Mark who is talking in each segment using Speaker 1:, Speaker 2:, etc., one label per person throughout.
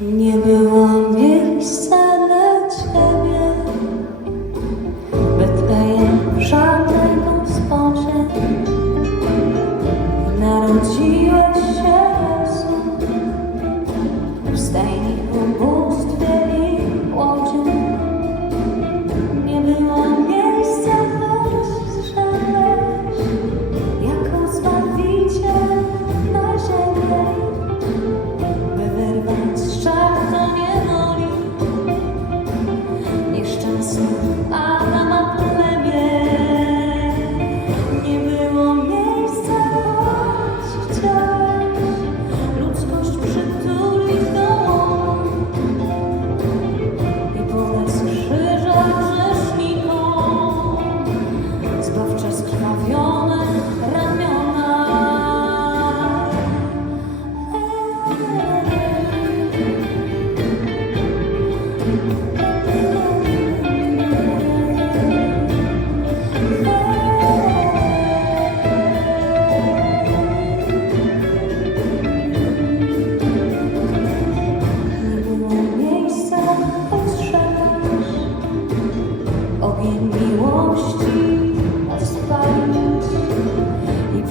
Speaker 1: Nie było miejsca dla Ciebie, Betlejem żadnego.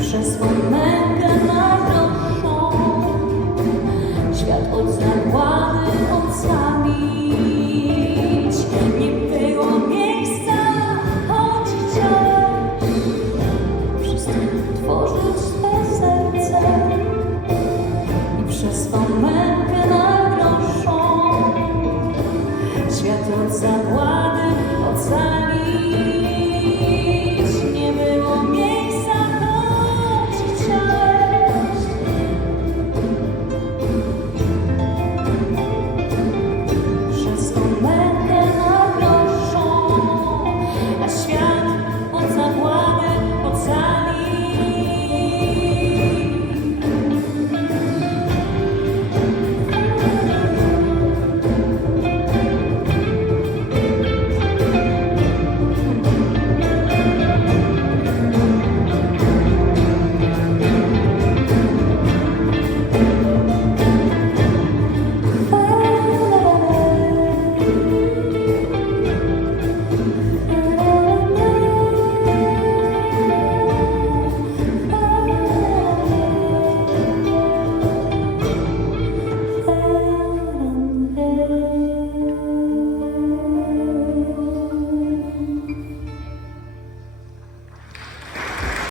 Speaker 1: przez omegę nagrożą. Świat od zagłady ocalić. Nie było miejsca chodzić, wszystko tworzyć swe serce i przez omegę nagrożą. Świat od zagłady ocalić.